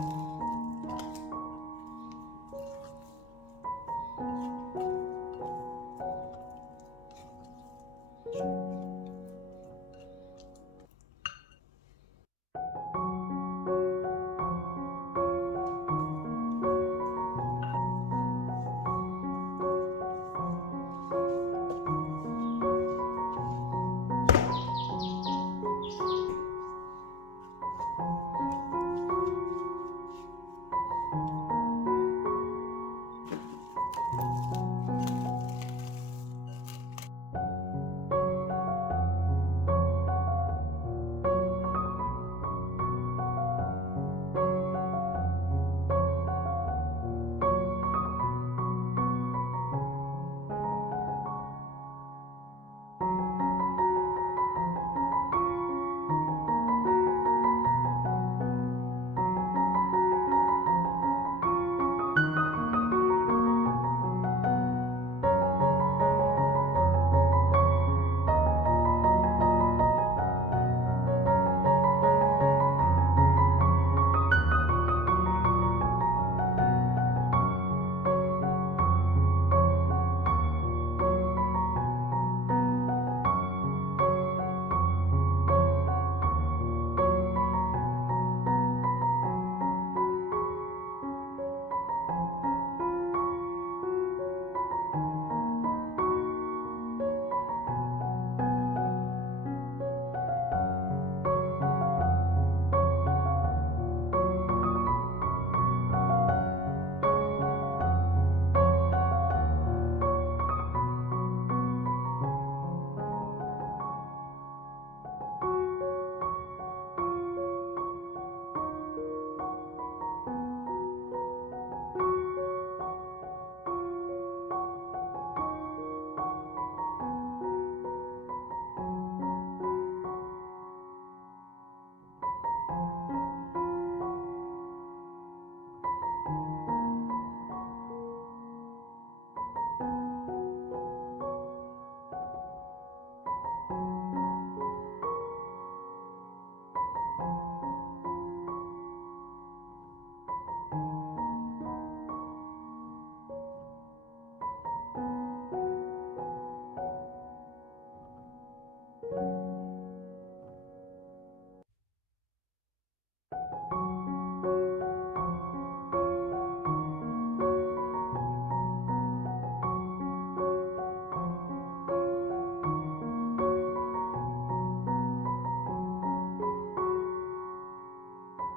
Thank oh. you.